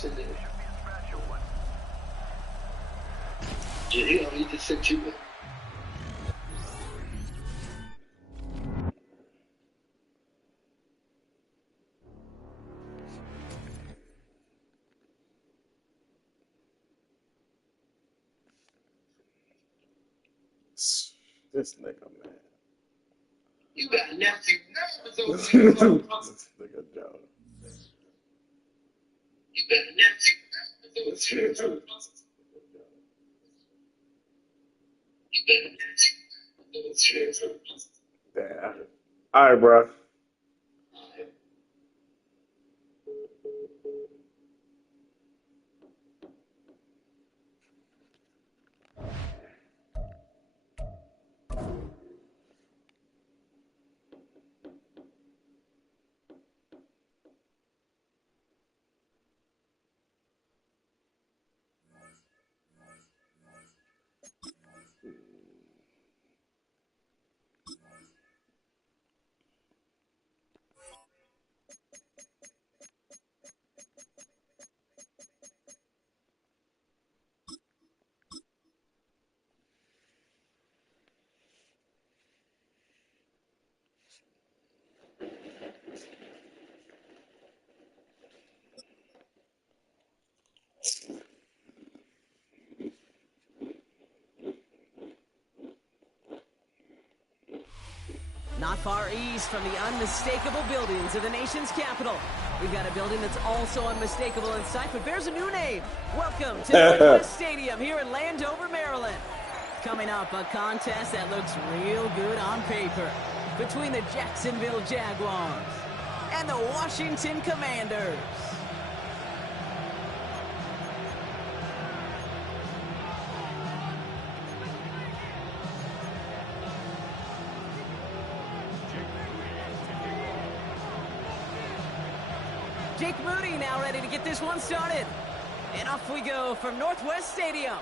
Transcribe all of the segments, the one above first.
c'est j'ai envie de cette tube. This nigga, man. You got nasty nerves over This there. nigga, Joe. You got nasty nerves over there. You got nasty nerves over there. Damn. All right, bro. Not far east from the unmistakable buildings of the nation's capital, we've got a building that's also unmistakable in sight, but bears a new name. Welcome to Northwest Stadium here in Landover, Maryland. Coming up, a contest that looks real good on paper between the Jacksonville Jaguars and the Washington Commanders. Jake Moody now ready to get this one started. And off we go from Northwest Stadium.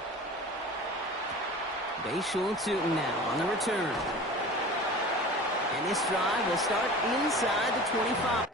Bayshul Tootin now on the return. And this drive will start inside the 25.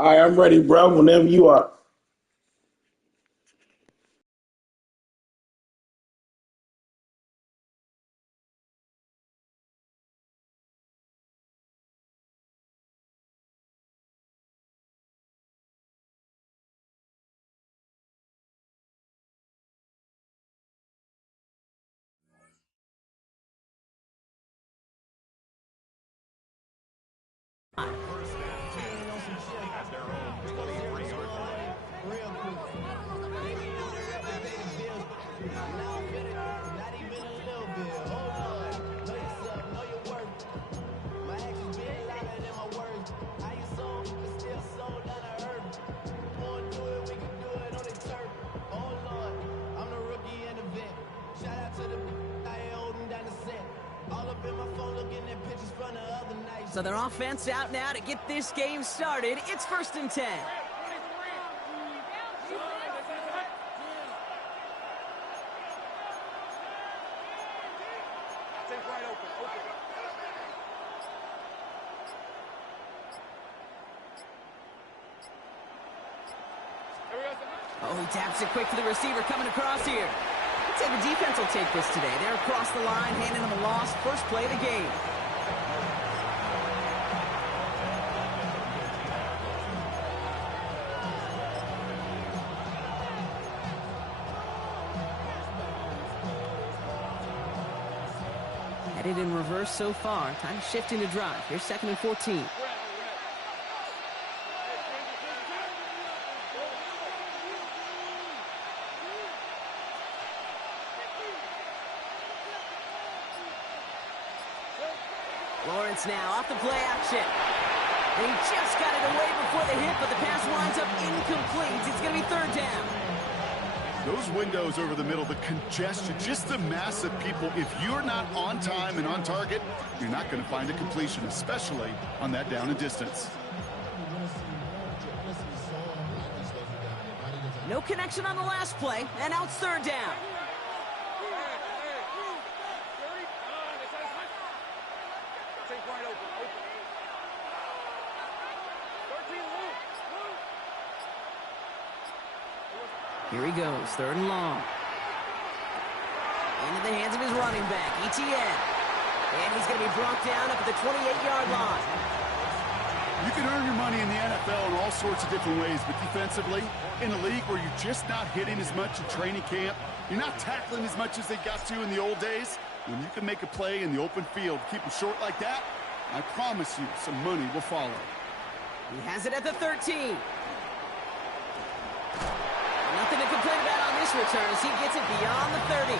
All right, I'm ready, bro. Whenever you are. So their offense out now to get this game started. It's 1st and 10. Oh, he taps it quick to the receiver coming across here. I'd say the defense will take this today. They're across the line, handing them a loss. First play of the game. Headed in reverse so far. Time shifting to drive. Here's 2nd and 14. Lawrence now off the play action. And he just got it away before the hit, but the pass winds up incomplete. It's going to be 3rd down. Those windows over the middle, the congestion, just the mass of people. If you're not on time and on target, you're not going to find a completion, especially on that down and distance. No connection on the last play, and now it's 3rd down. Here he goes, 3rd and long. Into the hands of his running back, Etienne. And he's going to be brought down up at the 28-yard line. You can earn your money in the NFL in all sorts of different ways, but defensively, in a league where you're just not hitting as much in training camp, you're not tackling as much as they got to in the old days, when you can make a play in the open field, keep them short like that, I promise you some money will follow. He has it at the 13. Nothing to complain about on this return as he gets it beyond the 30.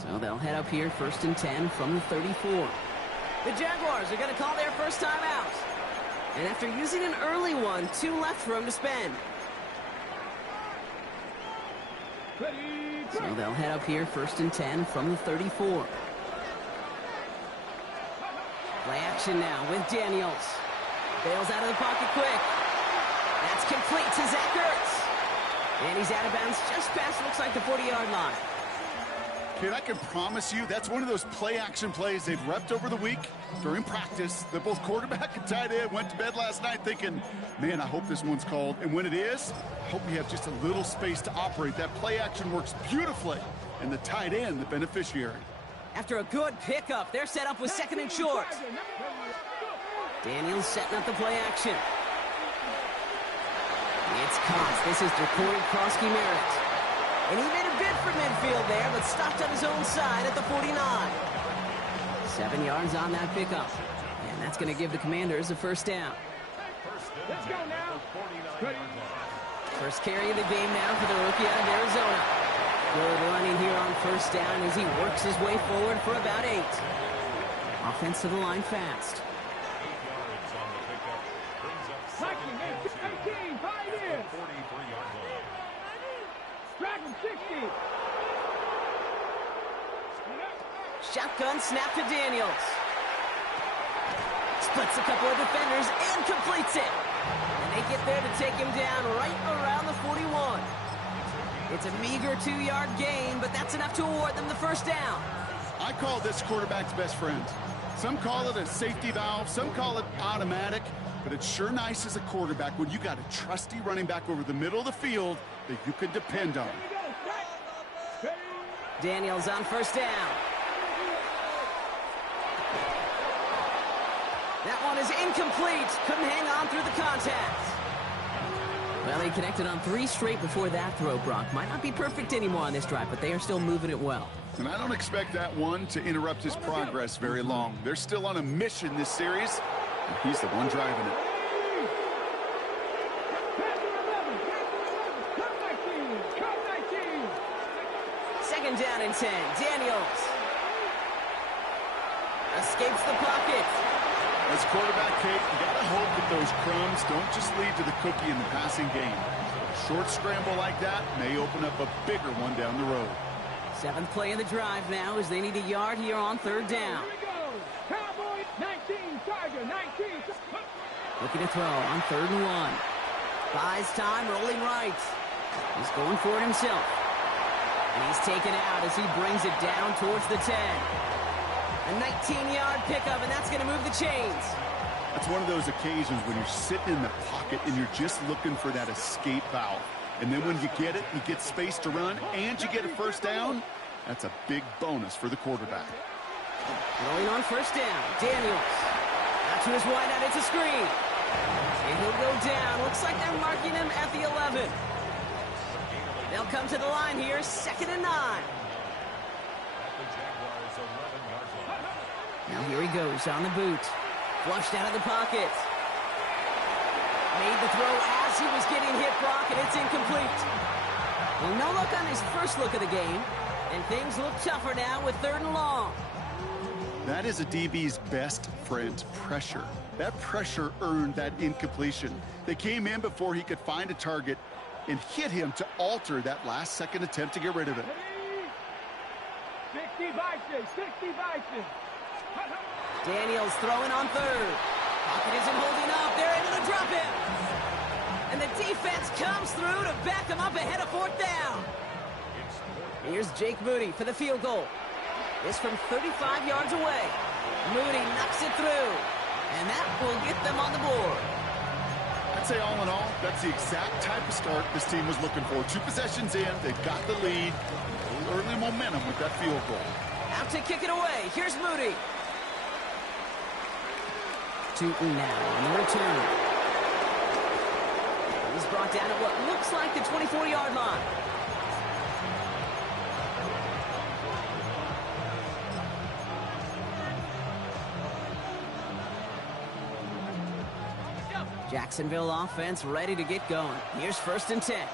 So they'll head up here 1st and 10 from the 34. The Jaguars are going to call their first time out. And after using an early one, 2 left for him to spend. So they'll head up here 1st and 10 from the 34. Play action now with Daniels. Bails out of the pocket quick. That's complete to Zach Ertz. And he's out of bounds just past, looks like, the 40-yard line. Kid, I can promise you that's one of those play-action plays they've repped over the week during practice. That both quarterback and tight end went to bed last night thinking, man, I hope this one's called. And when it is, I hope we have just a little space to operate. That play-action works beautifully, and the tight end, the beneficiary. After a good pickup, they're set up with 2nd and short. Daniels setting up the play action. It's caught. This is Jacory Krosky-Merritt. And he made a bid for midfield there, but stopped on his own side at the 49. 7 yards on that pickup. And that's going to give the Commanders a 1st down. Let's go now. First carry of the game now for the rookie out of Arizona. Good running here on 1st down as he works his way forward for about 8. Offense to the line fast. 18, 5 years. Dragon 60. Shotgun snap to Daniels. Splits a couple of defenders and completes it. And they get there to take him down right around the 41. It's a meager 2-yard gain, but that's enough to award them the 1st down. I call this quarterback's best friend. Some call it a safety valve, some call it automatic, but it's sure nice as a quarterback when you got a trusty running back over the middle of the field that you can depend on. Daniels on 1st down. That one is incomplete. Couldn't hang on through the contact. Well, he connected on 3 straight before that throw, Brock. Might not be perfect anymore on this drive, but they are still moving it well. And I don't expect that one to interrupt his progress very long. They're still on a mission this series, and he's the one driving it. Second down and 10. Daniels escapes the pocket. As quarterback, Kate, you got to hope that those crumbs don't just lead to the cookie in the passing game. A short scramble like that may open up a bigger one down the road. 7th play of the drive now as they need a yard here on 3rd down. Here we go. Cowboys, 19, Tiger, 19. Looking to throw on 3rd and 1. Buys time, rolling right. He's going for it himself. And he's taken out as he brings it down towards the 10. A 19-yard pickup, and that's going to move the chains. That's one of those occasions when you're sitting in the pocket and you're just looking for that escape valve. And then when you get it, you get space to run, and you get a first down. That's a big bonus for the quarterback. Going on 1st down, Daniels. Out to his wideout, it's a screen. And he'll go down. Looks like they're marking him at the 11. They'll come to the line here, 2nd and 9. Now here he goes on the boot. Flushed out of the pocket. Made the throw as he was getting hit, Brock, and it's incomplete. Well, no look on his first look of the game, and things look tougher now with 3rd and long. That is a DB's best friend, pressure. That pressure earned that incompletion. They came in before he could find a target and hit him to alter that last-second attempt to get rid of it. 60 vices, 60 vices. Daniels throwing on 3rd. Pocket isn't holding up. They're able to drop him. And the defense comes through to back him up ahead of 4th down. Here's Jake Moody for the field goal. This from 35 yards away. Moody knocks it through. And that will get them on the board. I'd say all in all, that's the exact type of start this team was looking for. 2 possessions in, they've got the lead. A little early momentum with that field goal. Out to kick it away. Here's Moody. Tootin now on the return. He's brought down at what looks like the 24-yard line. Jacksonville offense ready to get going. Here's 1st and 10.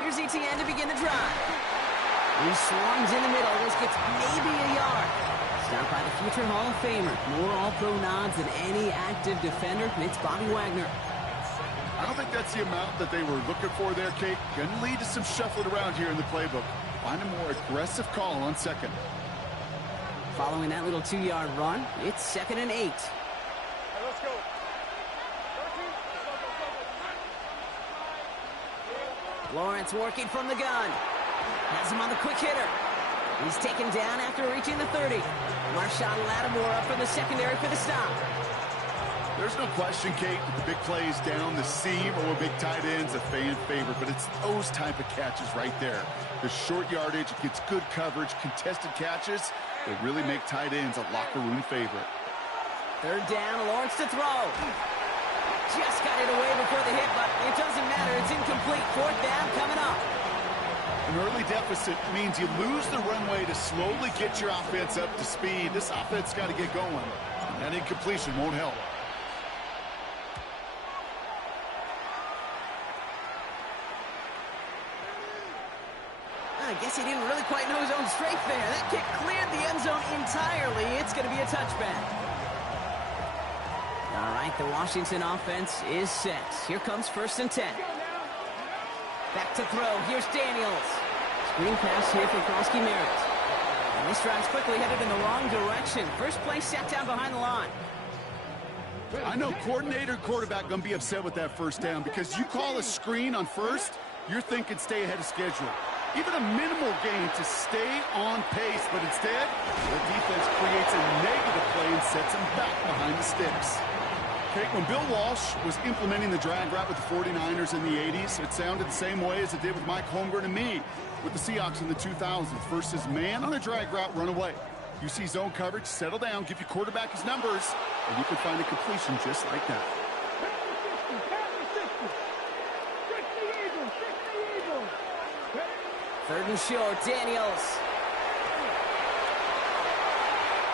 Here's ETN to begin the drive. He swarms in the middle. This gets maybe a yard. Stopped by the future Hall of Famer. More All-Pro nods than any active defender. It's Bobby Wagner. I don't think that's the amount that they were looking for there, Kate. Going to lead to some shuffling around here in the playbook. Find a more aggressive call on 2nd. Following that little 2-yard run, it's 2nd and 8. Let's go. Lawrence working from the gun. Has him on the quick hitter. He's taken down after reaching the 30. Marshawn Lattimore up from the secondary for the stop. There's no question, Kate, that the big plays down the seam or big tight ends a fan favorite, but it's those type of catches right there. The short yardage, it gets good coverage, contested catches, they really make tight ends a locker room favorite. 3rd down, Lawrence to throw. Just got it away before the hit, but it doesn't matter. It's incomplete. 4th down coming up. An early deficit means you lose the runway to slowly get your offense up to speed. This offense got to get going. That incompletion won't help. I guess he didn't really quite know his own strength there. That kick cleared the end zone entirely. It's going to be a touchback. All right, the Washington offense is set. Here comes 1st and 10. Back to throw. Here's Daniels. Screen pass here for Krosky Merritt. And this drive's quickly headed in the wrong direction. First play sat down behind the line. I know coordinator, quarterback going to be upset with that 1st down because you call a screen on 1st, you're thinking stay ahead of schedule. even a minimal gain to stay on pace, but instead, the defense creates a negative play and sets him back behind the sticks. Okay, when Bill Walsh was implementing the drag route with the 49ers in the 80s, it sounded the same way as it did with Mike Holmgren and me with the Seahawks in the 2000s versus man on a drag route, run away. You see zone coverage, settle down, give your quarterback his numbers, and you can find a completion just like that. Third and short, Daniels.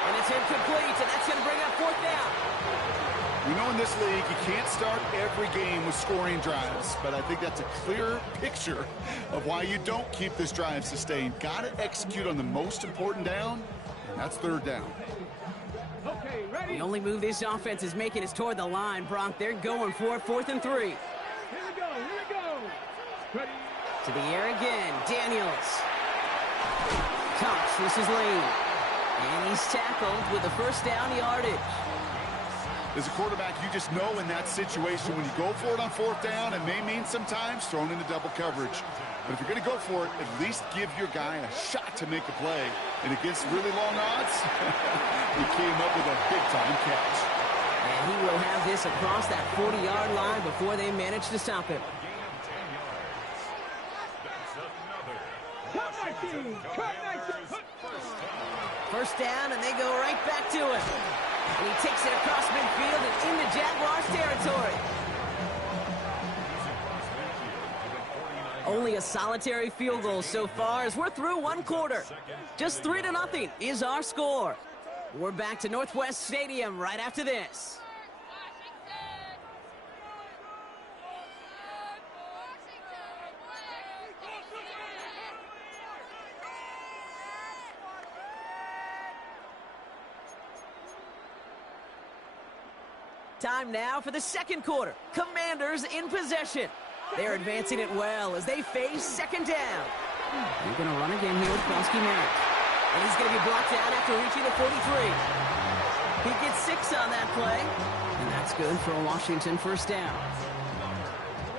And it's incomplete, and that's going to bring up fourth down. You know, in this league, you can't start every game with scoring drives, but I think that's a clear picture of why you don't keep this drive sustained. Got to execute on the most important down, and that's third down. Okay, ready? The only move this offense is making is toward the line, Bronk. They're going for it, 4th and 3. Here we go, here we go. Ready? To the air again, Daniels. Cox, this is Lane. And he's tackled with the first down yardage. As a quarterback, you just know in that situation when you go for it on fourth down, it may mean sometimes thrown into double coverage. But if you're going to go for it, at least give your guy a shot to make a play. And against really long odds, he came up with a big-time catch. And he will have this across that 40-yard line before they manage to stop him. Cut 19, cut 19. First down, and they go right back to it. And he takes it across midfield and into Jaguars territory. Only a solitary field goal so far as we're through one quarter. Just 3-0 is our score. We're back to Northwest Stadium right after this. Time now for the second quarter. Commanders in possession. They're advancing it well as they face second down. They're going to run again here with Kronsky Merrick. And he's going to be blocked down after reaching the 43. He gets 6 on that play. And that's good for a Washington first down.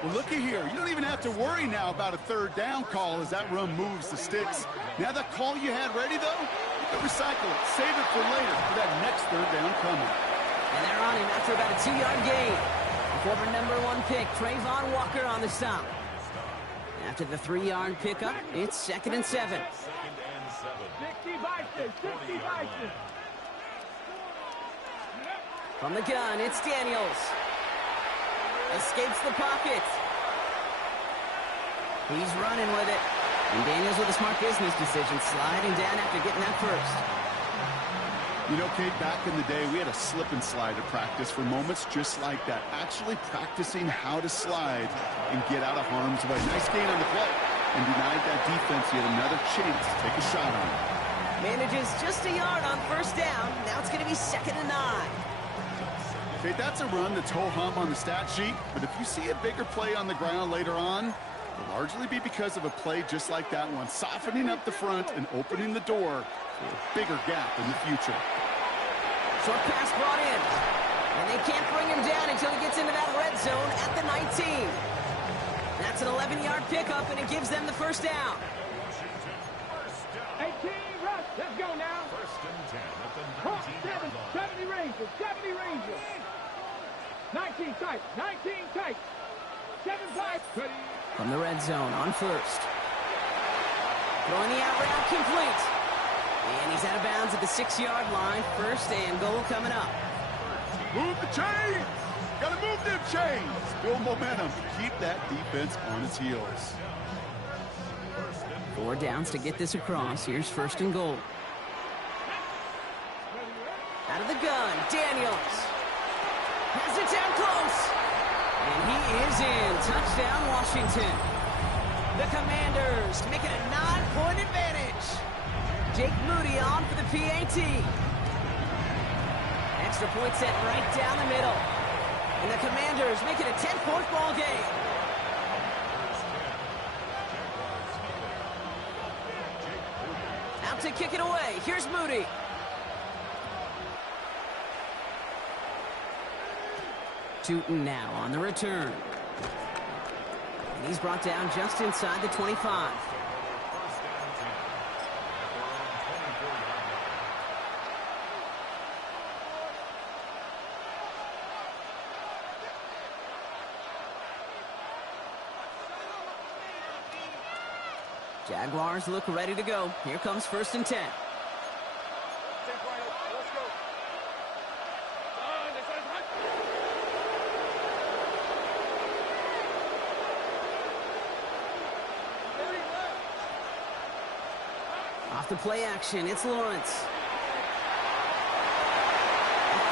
Well, looky here. You don't even have to worry now about a third down call as that run moves the sticks. Now that call you had ready, though, you can recycle it. Save it for later for that next third down coming. And they're on him after about a 2-yard gain. Former #1 pick, Trayvon Walker on the stop. After the 3-yard pickup, it's 2nd and 7. 60 Bison, 60 Bison. From the gun, it's Daniels. Escapes the pocket. He's running with it. And Daniels with a smart business decision, sliding down after getting that first. You know, Kate, back in the day, we had a slip and slide at practice for moments just like that. Actually practicing how to slide and get out of harm's way. Nice gain on the play and denied that defense yet another chance to take a shot on it. Manages just a yard on first down. Now it's going to be 2nd and 9. Kate, that's a run that's ho-hum on the stat sheet, but if you see a bigger play on the ground later on, it'll largely be because of a play just like that one, softening up the front and opening the door for a bigger gap in the future. Short pass brought in. And they can't bring him down until he gets into that red zone at the 19. That's an 11-yard pickup, and it gives them the first down. 18, rush. Let's go now. First and 10 at the 70 Rangers, 70 Rangers. 19 tight, 19 tight. 7 tight. From the red zone on first. Throwing the out route complete. And he's out of bounds at the 6-yard line. First and goal coming up. Move the chains! Gotta move them chains! Build momentum to keep that defense on its heels. 4 downs to get this across. Here's first and goal. Out of the gun, Daniels. Has it down close. And he is in. Touchdown, Washington. The Commanders make it a 9-point advantage. Jake Moody on for the PAT. Extra point set right down the middle. And the Commanders make it a 10-point ball game. Out to kick it away. Here's Moody. Tootin now on the return. And he's brought down just inside the 25. Jaguars look ready to go. Here comes 1st and 10. Off the play action, it's Lawrence.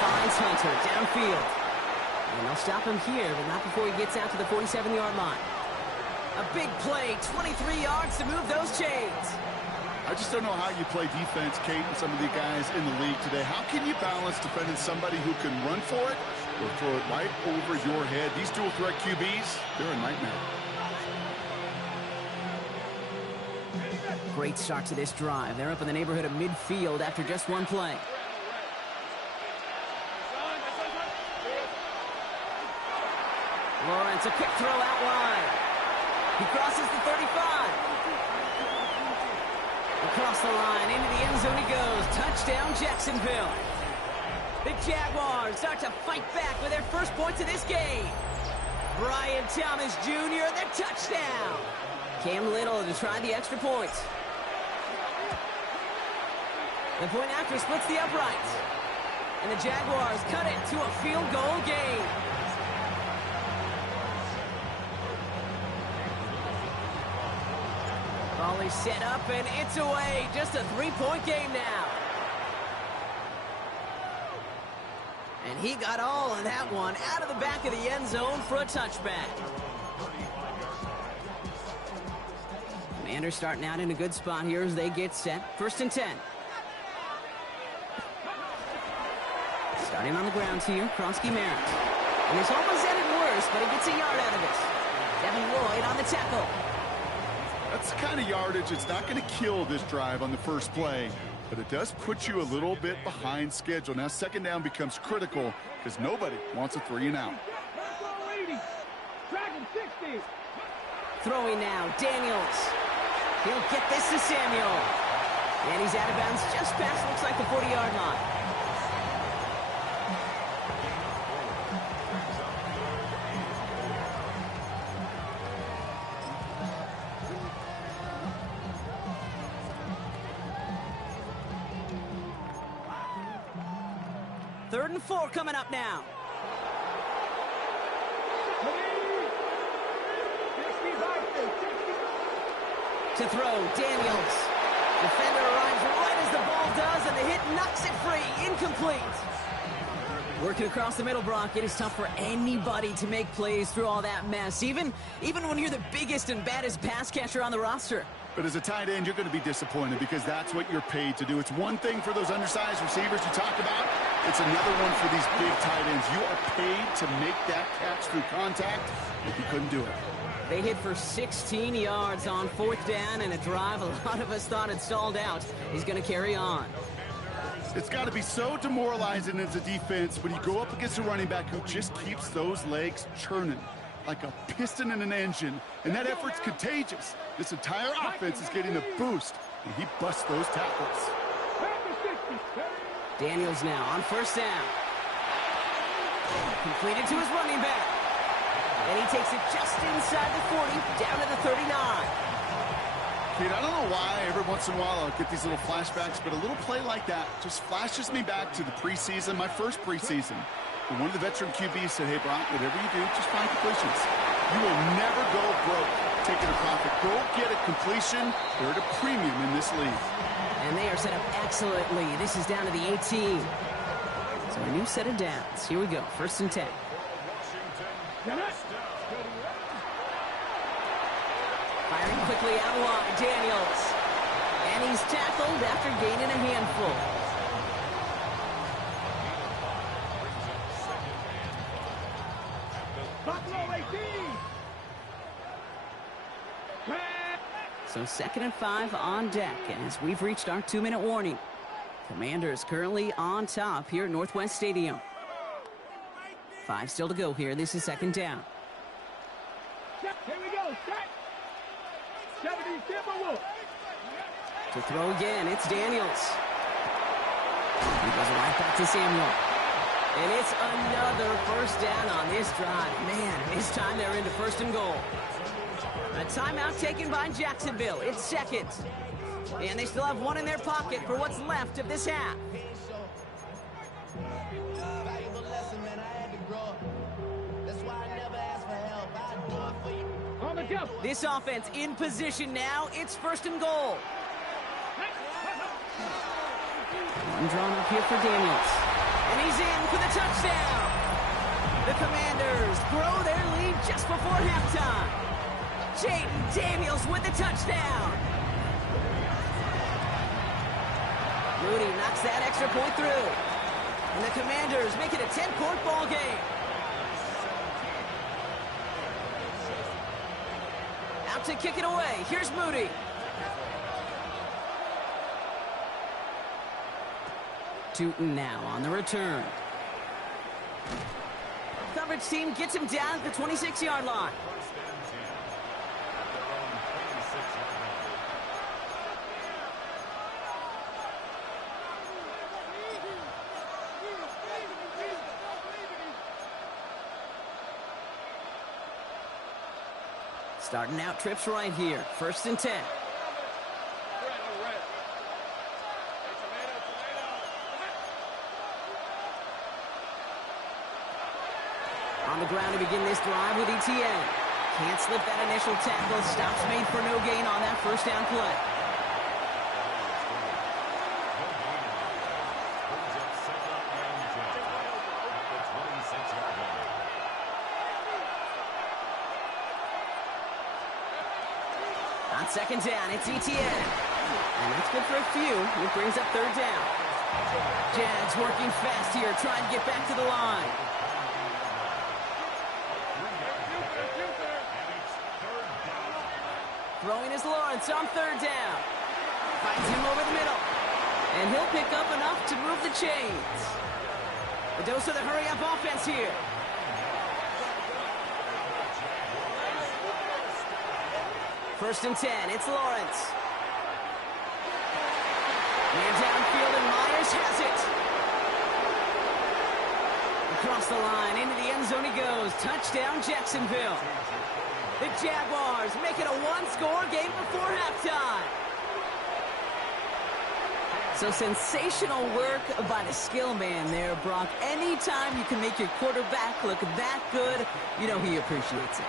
Finds Hunter downfield. And they'll stop him here, but not before he gets out to the 47-yard line. A big play, 23 yards to move those chains. I just don't know how you play defense, Kate, and some of the guys in the league today. How can you balance defending somebody who can run for it or throw it right over your head? These dual threat QBs, they're a nightmare. Great start to this drive. They're up in the neighborhood of midfield after just one play. Lawrence, a quick throw out wide. He crosses the 35. Across the line, into the end zone he goes. Touchdown, Jacksonville. The Jaguars start to fight back with their first points of this game. Brian Thomas Jr., the touchdown. Cam Little to try the extra points. The point after splits the uprights. And the Jaguars cut it to a field goal game. Ball is set up and it's away. Just a 3-point game now. And he got all of that one out of the back of the end zone for a touchback. Commanders starting out in a good spot here as they get set. 1st and 10. Starting on the ground here, Kronsky Merritt. And it's almost ended worse, but he gets a yard out of it. Devin Lloyd on the tackle. That's the kind of yardage. It's not going to kill this drive on the first play, but it does put you a little bit behind schedule. Now 2nd down becomes critical because nobody wants a 3 and out. Throwing now, Daniels. He'll get this to Samuel. And he's out of bounds just past, looks like the 40-yard line. Third and 4 coming up now. To throw, Daniels. Defender arrives right as the ball does, and the hit knocks it free. Incomplete. Working across the middle, Brock, it is tough for anybody to make plays through all that mess, even when you're the biggest and baddest pass catcher on the roster. But as a tight end, you're going to be disappointed because that's what you're paid to do. It's one thing for those undersized receivers you talked about. It's another one for these big tight ends. You are paid to make that catch through contact, but you couldn't do it. They hit for 16 yards on 4th down, and a drive a lot of us thought had stalled out. He's going to carry on. It's got to be so demoralizing as a defense when you go up against a running back who just keeps those legs churning like a piston in an engine, and that effort's contagious. This entire offense is getting a boost, and he busts those tackles. Daniels now on 1st down. Completed to his running back. And he takes it just inside the 40, down to the 39. Kate, I don't know why every once in a while I'll get these little flashbacks, but a little play like that just flashes me back to the preseason, my first preseason. And one of the veteran QBs said, hey, Brock, whatever you do, just find completions. You will never go broke taking a profit. Go get a completion. They're at a premium in this league. And they are set up excellently. This is down to the 18. So a new set of downs. Here we go. 1st and 10. Firing quickly out wide, Daniels. And he's tackled after gaining a handful. So 2nd and 5 on deck as we've reached our 2-minute warning. Commanders currently on top here at Northwest Stadium. 5 still to go here. This is 2nd down. Here we go. Set. 70 Timberwolves. To throw again, it's Daniels. He goes right back to Samuel. And it's another 1st down on this drive. Man, this time they're into 1st and goal. A timeout taken by Jacksonville. It's seconds. And they still have one in their pocket for what's left of this half. On the jump. This offense in position now. It's first and goal. One drawn up here for Daniels. And he's in for the touchdown. The Commanders grow their lead just before halftime. Jayden Daniels with the touchdown. Moody knocks that extra point through. And the Commanders make it a 10-point ball game. Out to kick it away. Here's Moody. Tootin now on the return. Coverage team gets him down at the 26-yard line. Starting out trips right here. First and 10. On the ground to begin this drive with ETN. Can't slip that initial tackle. Stops made for no gain on that first down play. On second down, it's ETN. And that's good for a few. It brings up third down. Jags working fast here, trying to get back to the line. Throwing is Lawrence on third down. Finds him over the middle. And he'll pick up enough to move the chains. A dose of the hurry-up offense here. First and 10, it's Lawrence. Man downfield, and Myers has it. Across the line, into the end zone he goes. Touchdown, Jacksonville. The Jaguars make it a one-score game before halftime. So sensational work by the skill man there, Brock. Anytime you can make your quarterback look that good, you know he appreciates it.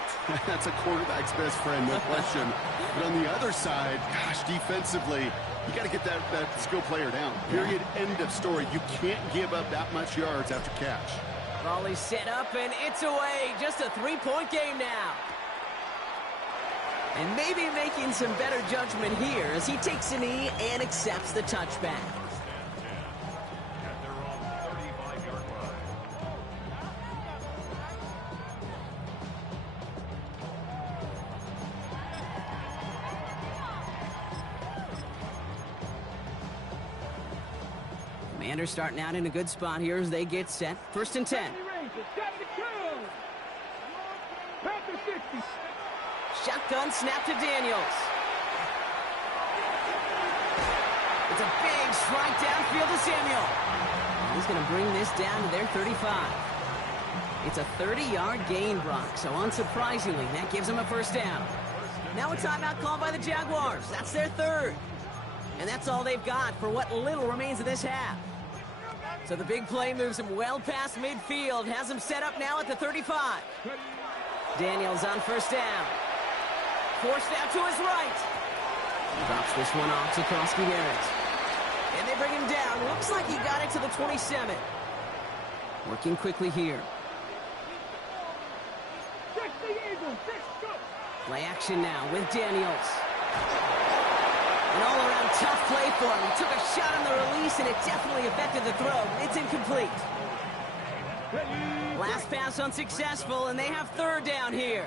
That's a quarterback's best friend, no question. But on the other side, gosh, defensively, you got to get that skill player down. Period, end of story. You can't give up that much yards after catch. Raleigh set up, and it's away. Just a three-point game now. And maybe making some better judgment here as he takes a knee and accepts the touchback. Commanders starting out in a good spot here as they get set. First and 10. Shotgun snap to Daniels. It's a big strike downfield to Samuel. He's going to bring this down to their 35. It's a 30-yard gain, Brock, so unsurprisingly, that gives them a first down. Now a timeout called by the Jaguars. That's their third. And that's all they've got for what little remains of this half. So the big play moves him well past midfield, has him set up now at the 35. Daniels on first down. Forced out to his right. Drops this one off to Kroski Barrett. And they bring him down. Looks like he got it to the 27. Working quickly here. Play action now with Daniels. An all-around tough play for him. He took a shot on the release, and it definitely affected the throw. It's incomplete. Last pass unsuccessful, and they have third down here.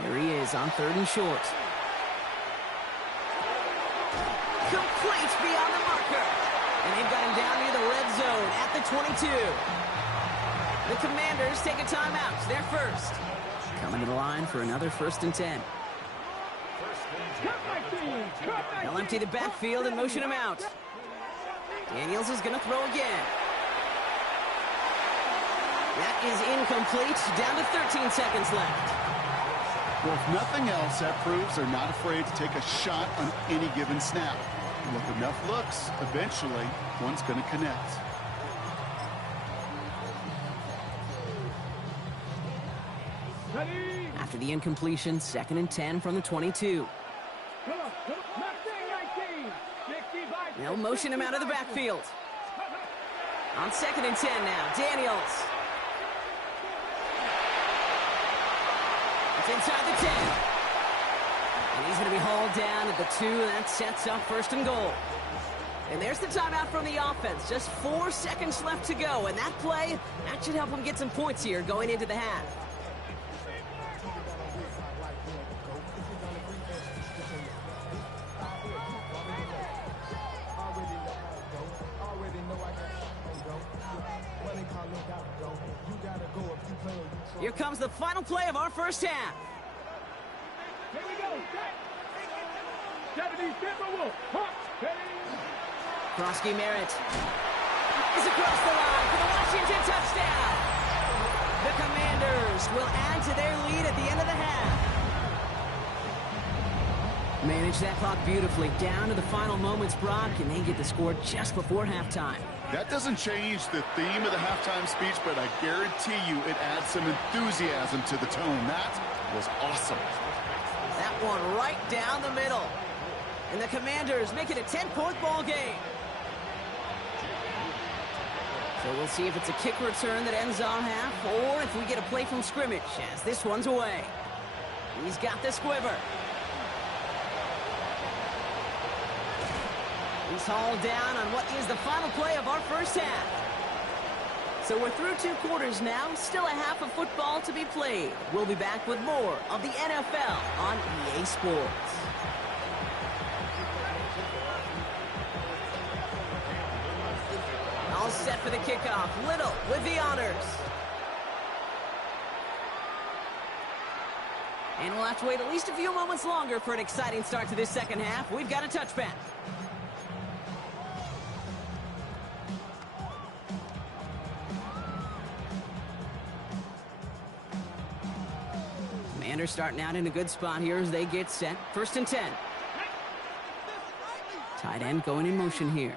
Here he is on third and short. Complete beyond the marker. And they've got him down near the red zone at the 22. The Commanders take a timeout. They're first. Coming to the line for another first and 10. They'll empty the backfield and motion him out. Daniels is going to throw again. That is incomplete. Down to 13 seconds left. Well, if nothing else, that proves they're not afraid to take a shot on any given snap. And with enough looks, eventually, one's going to connect. Ready? After the incompletion, 2nd and 10 from the 22. Come on. Mustang 19. 65. They'll motion him out of the backfield. On 2nd and 10 now, Daniels. It's inside the 10. And he's going to be hauled down at the 2, and that sets up 1st and goal. And there's the timeout from the offense. Just 4 seconds left to go, and that play, that should help them get some points here going into the half. Here comes the final play of our first half. Here we go. 70 Timberwolves. Hawk. Krosky Merritt is across the line for the Washington touchdown. The Commanders will add to their lead at the end of the half. Manage that clock beautifully down to the final moments, Brock, and they get the score just before halftime. That doesn't change the theme of the halftime speech, but I guarantee you it adds some enthusiasm to the tone. That was awesome. That one right down the middle. And the Commanders make it a 10-point ball game. So we'll see if it's a kick return that ends on half, or if we get a play from scrimmage as this one's away. He's got the squiver. He's hauled down on what is the final play of our first half. So we're through 2 quarters now, still a half of football to be played. We'll be back with more of the NFL on EA Sports. All set for the kickoff. Little with the honors. And we'll have to wait at least a few moments longer for an exciting start to this second half. We've got a touchback. Commanders starting out in a good spot here as they get set. 1st and 10. Tight end going in motion here.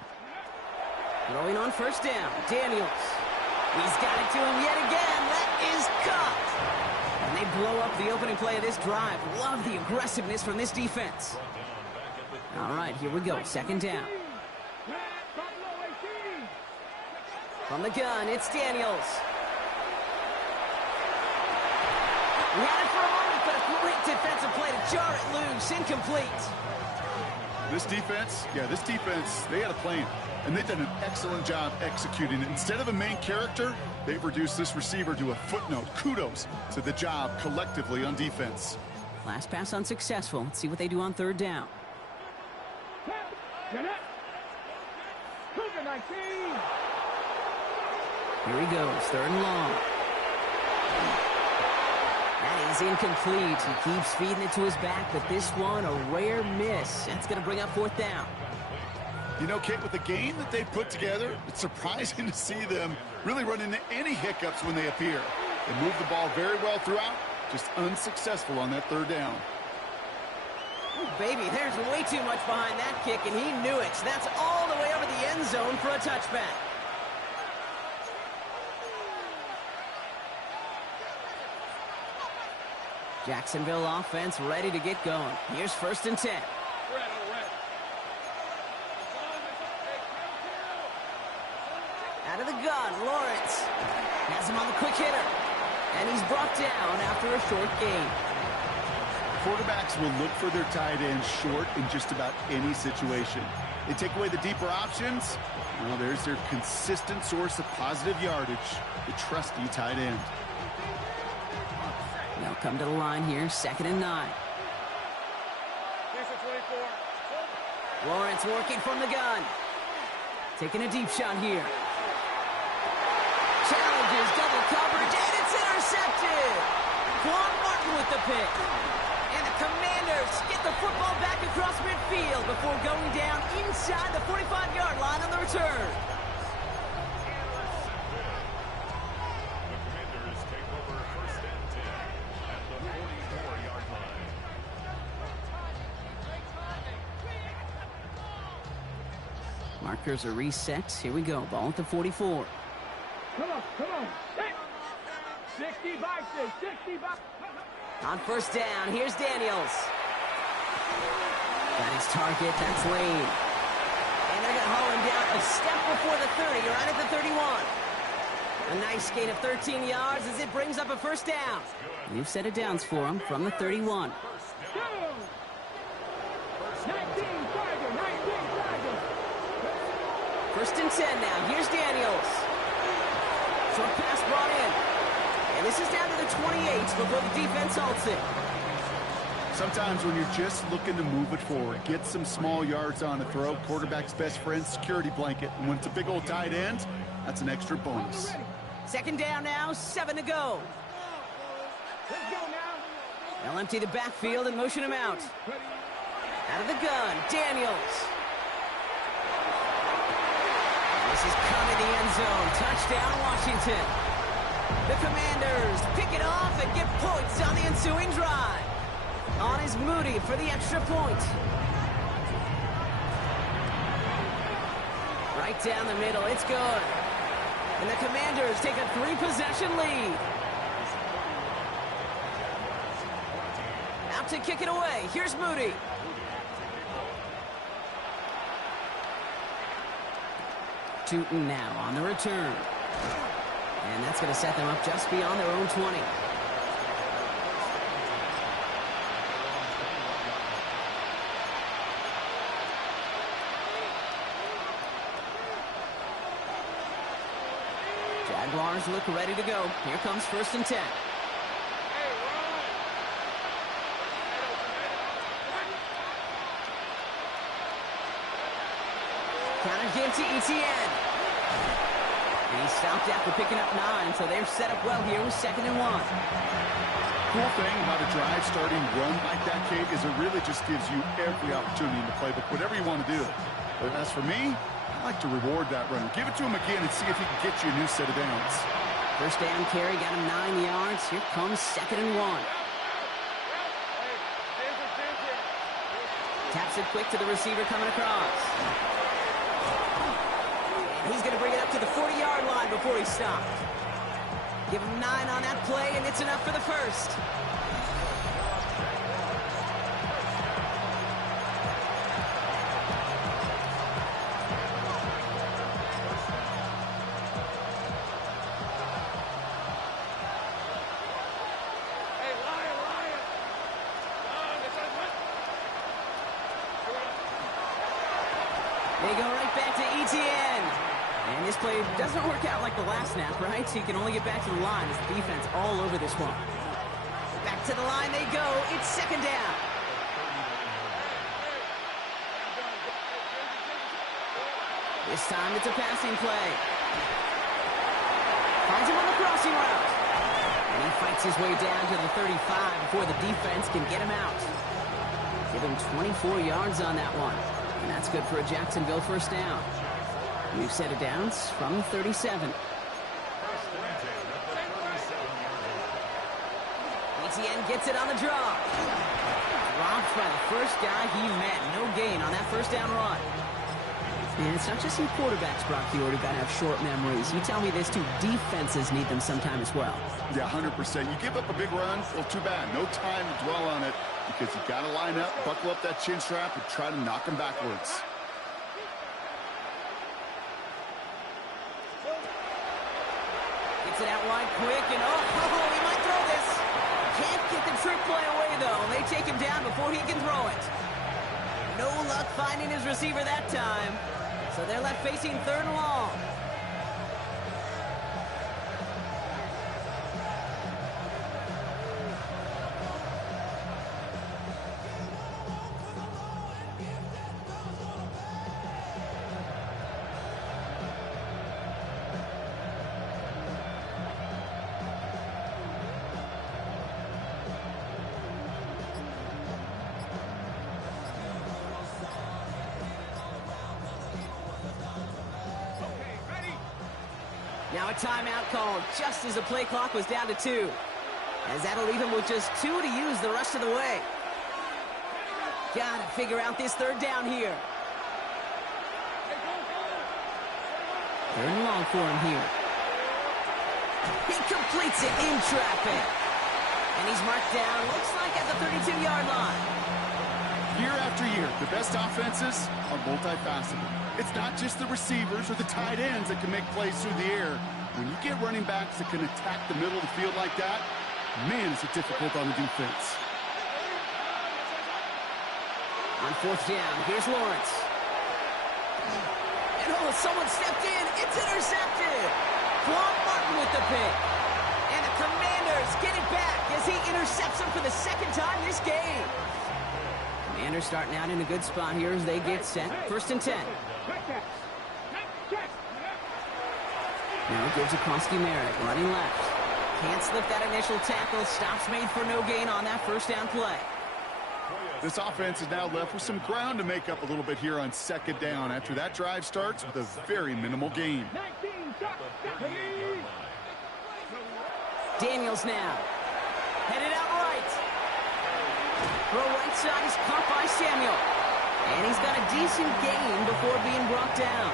Throwing on 1st down. Daniels. He's got it to him yet again. That is caught. And they blow up the opening play of this drive. Love the aggressiveness from this defense. All right, here we go. 2nd down. From the gun, it's Daniels. He had it for a moment, but a great defensive play to jar it loose. Incomplete. This defense, they had a plan. And they've done an excellent job executing it. Instead of a main character, they've reduced this receiver to a footnote. Kudos to the job collectively on defense. Last pass unsuccessful. Let's see what they do on 3rd down. Here he goes, 3rd and long. That is incomplete. He keeps feeding it to his back, but this one, a rare miss. That's going to bring up 4th down. You know, Kate, with the game that they put together, it's surprising to see them really run into any hiccups when they appear. They move the ball very well throughout, just unsuccessful on that 3rd down. Ooh, baby, there's way too much behind that kick, and he knew it. That's all the way over the end zone for a touchback. Jacksonville offense ready to get going. Here's 1st and 10. Out of the gun, Lawrence has him on the quick hitter. And he's brought down after a short gain. Quarterbacks will look for their tight ends short in just about any situation. They take away the deeper options. Well, there's their consistent source of positive yardage, the trusty tight end. They'll come to the line here, 2nd and 9. Lawrence working from the gun. Taking a deep shot here. Challenges double coverage, and it's intercepted. Quan Martin with the pick. And the Commanders get the football back across midfield before going down inside the 45-yard line on the return. Markers are reset. Here we go. Ball at the 44. Come on. 65, 65. On first down, here's Daniels. Got his target. That's Lane. And they're going to haul him down a step before the 30. You're right at the 31. A nice gain of 13 yards as it brings up a first down. New set of downs for him from the 31. 19 Tiger. First and 10 now. Here's Daniels. Short pass brought in. And this is down to the 28 before the defense halts it. Sometimes when you're just looking to move it forward, get some small yards on a throw, quarterback's best friend, security blanket. And when it's a big old tight end, that's an extra bonus. Second down now, 7 to go. Let's go now. They'll empty the backfield and motion him out. Out of the gun, Daniels. And this is coming the end zone. Touchdown, Washington. The Commanders pick it off and get points on the ensuing drive. On is Moody for the extra point. Right down the middle, it's good. And the Commanders take a 3-possession lead. Out to kick it away, here's Moody. Tootin now on the return. And that's going to set them up just beyond their own 20. Jaguars look ready to go. Here comes first and 10. Counter give to Etienne. And he stopped after picking up 9, so they're set up well here with 2nd and 1. Cool thing about a drive starting run like that, Kate, is it really just gives you every opportunity in the playbook, whatever you want to do. But as for me, I like to reward that run. Give it to him again and see if he can get you a new set of downs. First down carry, got him 9 yards. Here comes 2nd and 1. Taps it quick to the receiver coming across. And he's going to bring it up to the 40-yard line before he stopped. Give him 9 on that play, and it's enough for the first. They go right back to Etienne. And this play doesn't work out like the last snap, right? So you can only get back to the line as the defense all over this one. Back to the line they go. It's 2nd down. This time it's a passing play. Finds him on the crossing route. And he fights his way down to the 35 before the defense can get him out. Give him 24 yards on that one. And that's good for a Jacksonville first down. New set of downs from the 37. Etienne gets it on the draw. Dropped by the first guy he met. No gain on that first down run. And it's not just some quarterbacks, Brock Huard, who got to have short memories. You tell me this too, defenses need them sometime as well. Yeah, 100%. You give up a big run, well, too bad. No time to dwell on it because you got to line up, buckle up that chin strap, and try to knock him backwards. Gets it out wide quick, and he might throw this. Can't get the trick play away, though. They take him down before he can throw it. No luck finding his receiver that time. So they're left facing 3rd and long. Now a timeout called just as the play clock was down to 2. As that'll leave him with just 2 to use the rest of the way. Gotta figure out this 3rd down here. Third and long for him here. He completes it in traffic. And he's marked down, looks like at the 32-yard line. Year after year, the best offenses are multifaceted. It's not just the receivers or the tight ends that can make plays through the air. When you get running backs that can attack the middle of the field like that, man, is it difficult on the defense. On fourth down, here's Lawrence. And oh, someone stepped in. It's intercepted. Quan Martin with the pick. And the Commanders get it back as he intercepts him for the second time this game. Commanders starting out in a good spot here as they get set. First and 10. Now gives across to Merrick, running left. Can't slip that initial tackle. Stops made for no gain on that first down play. This offense is now left with some ground to make up a little bit here on second down after that drive starts with a very minimal gain. Daniels now. Headed out right. Throw right side is caught by Samuel. And he's got a decent gain before being brought down.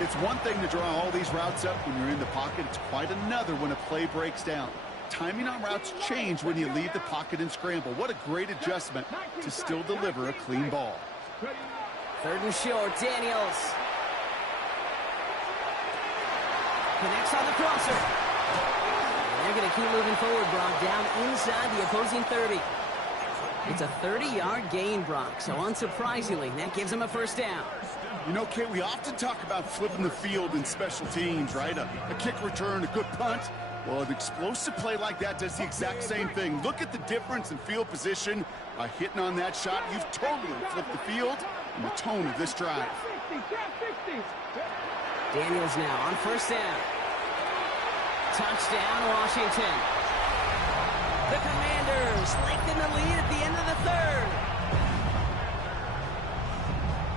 It's one thing to draw all these routes up when you're in the pocket. It's quite another when a play breaks down. Timing on routes change when you leave the pocket and scramble. What a great adjustment to still deliver a clean ball. Third and short, Daniels. Connects on the crosser. And they're going to keep moving forward, Brock, down inside the opposing 30. It's a 30-yard gain, Brock, so unsurprisingly, that gives him a first down. You know, Kate, we often talk about flipping the field in special teams, right? A kick return, a good punt. Well, an explosive play like that does the exact same thing. Look at the difference in field position. By hitting on that shot, you've totally flipped the field and the tone of this drive. Daniels now on first down. Touchdown, Washington. The Commanders lengthen the lead at the end of the third.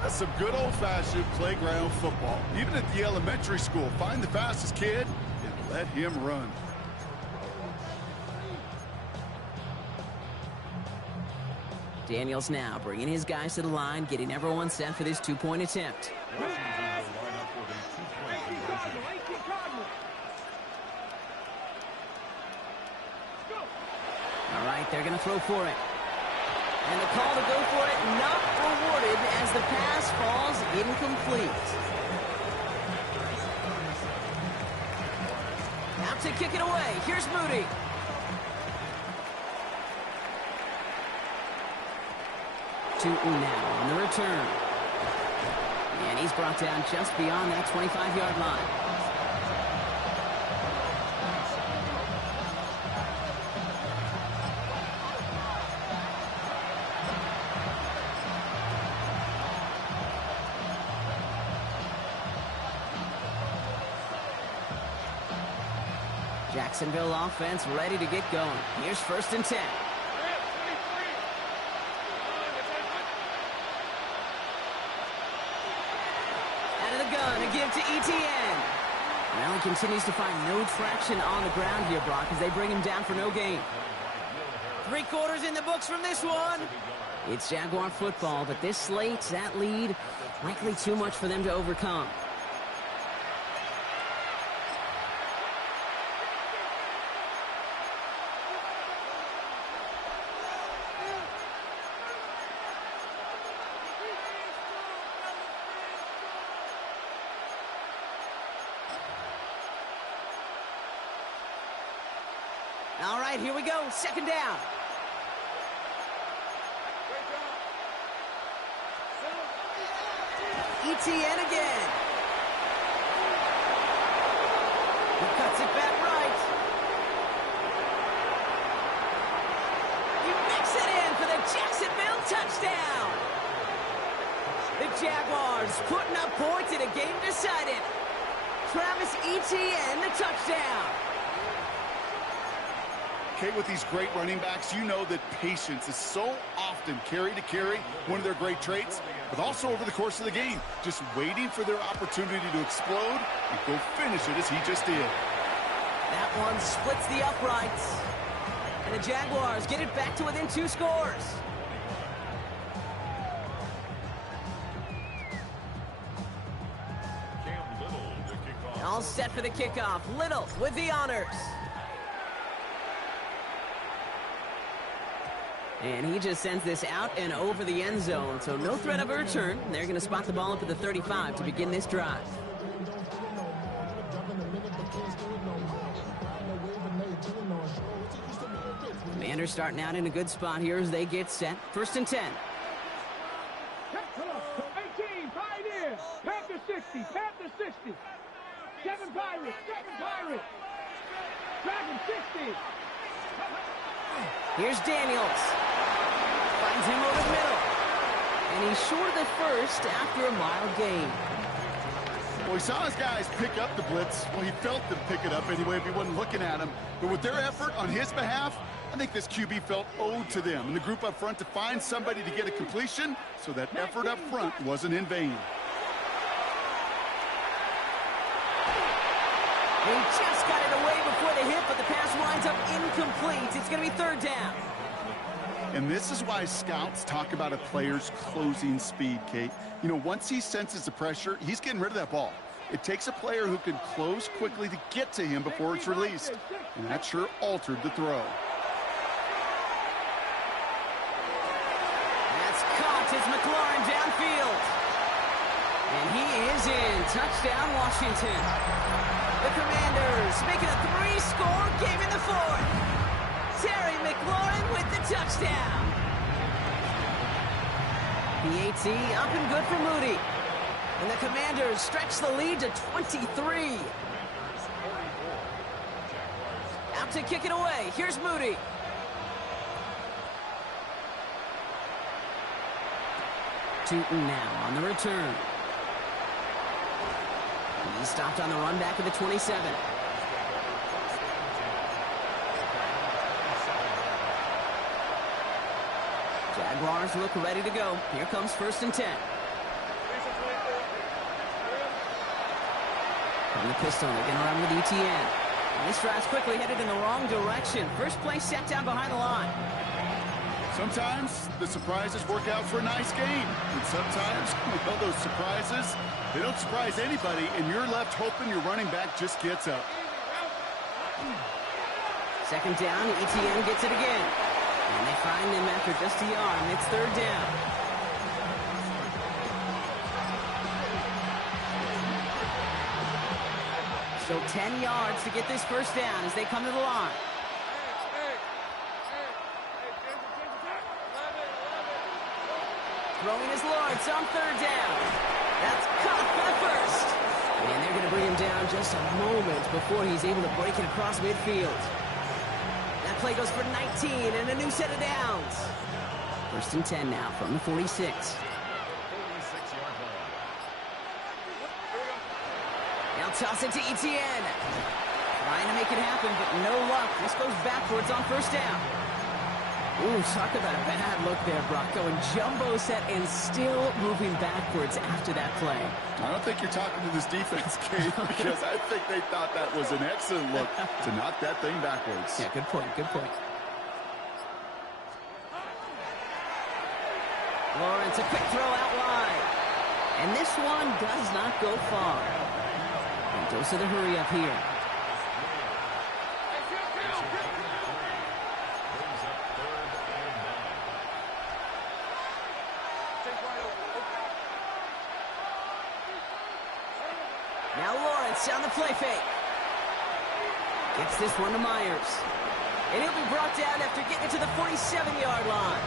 That's some good old-fashioned playground football. Even at the elementary school, find the fastest kid and let him run. Daniels now bringing his guys to the line, getting everyone set for this two-point attempt. All right, they're going to throw for it. And the call to go for it not rewarded as the pass falls incomplete. Out to kick it away. Here's Moody. Tootin now on the return. And he's brought down just beyond that 25-yard line. Jacksonville offense ready to get going. Here's first and 10. Out of the gun, a give to Etienne. Well, he continues to find no traction on the ground here, Brock, as they bring him down for no gain. 3 quarters in the books from this one. It's Jaguar football, but this slates that lead likely too much for them to overcome. All right, here we go. Second down. Etienne again. He cuts it back right. He makes it in for the Jacksonville touchdown. The Jaguars putting up points in a game decided. Travis Etienne, the touchdown. Okay, with these great running backs, you know that patience is so often carry to carry, one of their great traits, but also over the course of the game, just waiting for their opportunity to explode and go finish it as he just did. That one splits the uprights. And the Jaguars get it back to within 2 scores. Cam Little All set for the kickoff. Little with the honors. And he just sends this out and over the end zone, so no threat of a return. They're going to spot the ball up at the 35 to begin this drive. Commanders starting out in a good spot here as they get set. 1st and 10. 18, Pioneer. Panther 60, Panther 60. 7 Pirates, 7 Pirates. Dragon 60. Here's Daniels. Finds him over the middle. And he's short of the first after a mild gain. Well, he saw his guys pick up the blitz. Well, he felt them pick it up anyway if he wasn't looking at him. But with their effort on his behalf, I think this QB felt owed to them and the group up front to find somebody to get a completion, so that effort up front wasn't in vain. He just got it away before the hit, but the pass winds up incomplete. It's going to be 3rd down. And this is why scouts talk about a player's closing speed, Kate. You know, once he senses the pressure, he's getting rid of that ball. It takes a player who can close quickly to get to him before it's released. And that sure altered the throw. That's caught as McLaurin downfield. And he is in. Touchdown, Washington. The Commanders making a 3-score game in the 4th. Terry McLaurin with the touchdown. PAT up and good for Moody. And the Commanders stretch the lead to 23. Out to kick it away. Here's Moody. Tootin now on the return. He stopped on the run back at the 27. Jaguars look ready to go. Here comes 1st and 10. From the pistol, they're going to run with ETN. And this drive's quickly headed in the wrong direction. First play set down behind the line. Sometimes the surprises work out for a nice game. And sometimes, well, those surprises, they don't surprise anybody, and you're left hoping your running back just gets up. 2nd down, ETN gets it again. And they find him after just a yard, and it's 3rd down. So 10 yards to get this 1st down as they come to the line. Throwing his Lawrence on 3rd down. That's caught for the 1st. And they're going to bring him down just a moment before he's able to break it across midfield. That play goes for 19 and a new set of downs. 1st and 10 now from the 46. Now toss it to ETN. Trying to make it happen, but no luck. This goes backwards on 1st down. Ooh, talk about a bad look there, Brock. Going jumbo set and still moving backwards after that play. I don't think you're talking to this defense, Kate, because I think they thought that was an excellent look to knock that thing backwards. Yeah, good point, good point. Lawrence, a quick throw out wide. And this one does not go far. And dose of the hurry up here. Now Lawrence on the play fake. Gets this one to Myers. And he'll be brought down after getting it to the 47-yard line.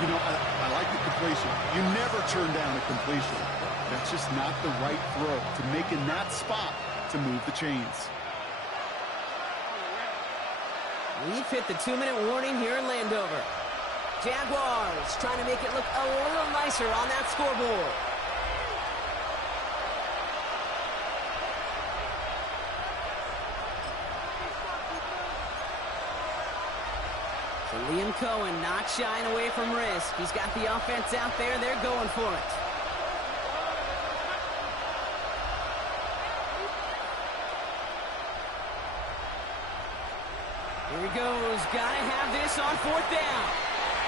You know, I like the completion. You never turn down a completion. That's just not the right throw to make in that spot to move the chains. We've hit the 2-minute warning here in Landover. Jaguars trying to make it look a little nicer on that scoreboard. So Liam Cohen not shying away from risk. He's got the offense out there. They're going for it. Here he goes. Gotta have this on 4th down.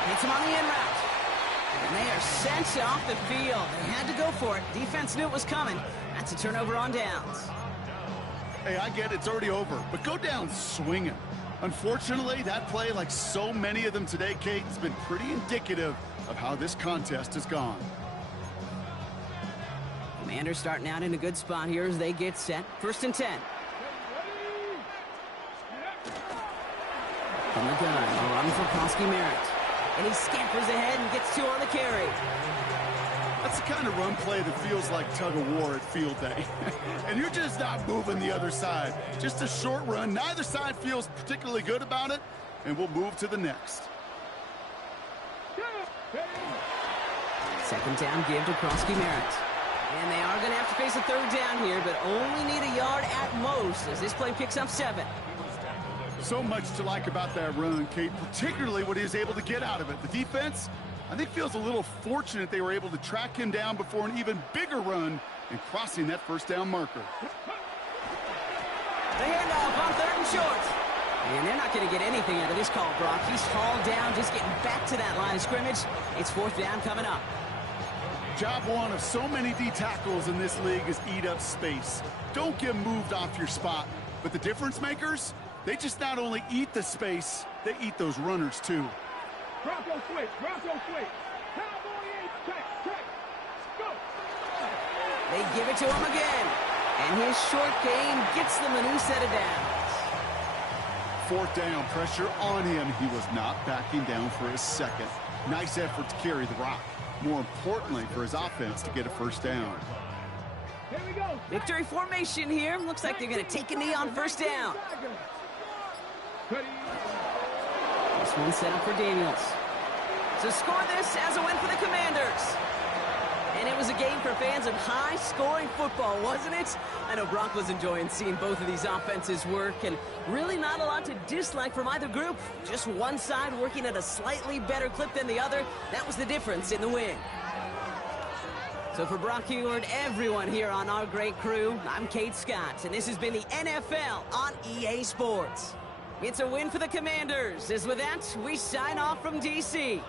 Hits him on the in route. And they are sent off the field. They had to go for it. Defense knew it was coming. That's a turnover on downs. Hey, I get it's already over, but go down swinging. Unfortunately, that play, like so many of them today, Kate, has been pretty indicative of how this contest has gone. Commanders starting out in a good spot here as they get set. 1st and 10. From the gun, a run for Koski Merritt. And he scampers ahead and gets 2 on the carry. That's the kind of run play that feels like tug-of-war at field day. And you're just not moving the other side. Just a short run. Neither side feels particularly good about it. And we'll move to the next. 2nd down give to Koski Merritt. And they are going to have to face a 3rd down here, but only need a yard at most as this play picks up 7. So much to like about that run, Kate, particularly what he was able to get out of it. The defense, I think, feels a little fortunate they were able to track him down before an even bigger run and crossing that 1st down marker. The handoff on 3rd and short. And they're not going to get anything out of this call, Brock. He's hauled down, just getting back to that line of scrimmage. It's 4th down coming up. Job one of so many D tackles in this league is eat up space. Don't get moved off your spot. But the difference makers, they just not only eat the space, they eat those runners too. Bronco switch, Bronco switch. Cowboy 8, check, go. They give it to him again. And his short game gets them a new set of downs. 4th down, pressure on him. He was not backing down for a second. Nice effort to carry the rock. More importantly, for his offense to get a 1st down. Here we go. Victory formation here. Looks like they're going to take a knee on 1st down. This one set up for Daniels. So score this as a win for the Commanders. And it was a game for fans of high-scoring football, wasn't it? I know Brock was enjoying seeing both of these offenses work, and really not a lot to dislike from either group. Just one side working at a slightly better clip than the other. That was the difference in the win. So for Brock Huard, everyone here on our great crew, I'm Kate Scott, and this has been the NFL on EA Sports. It's a win for the Commanders, as with that, we sign off from D.C.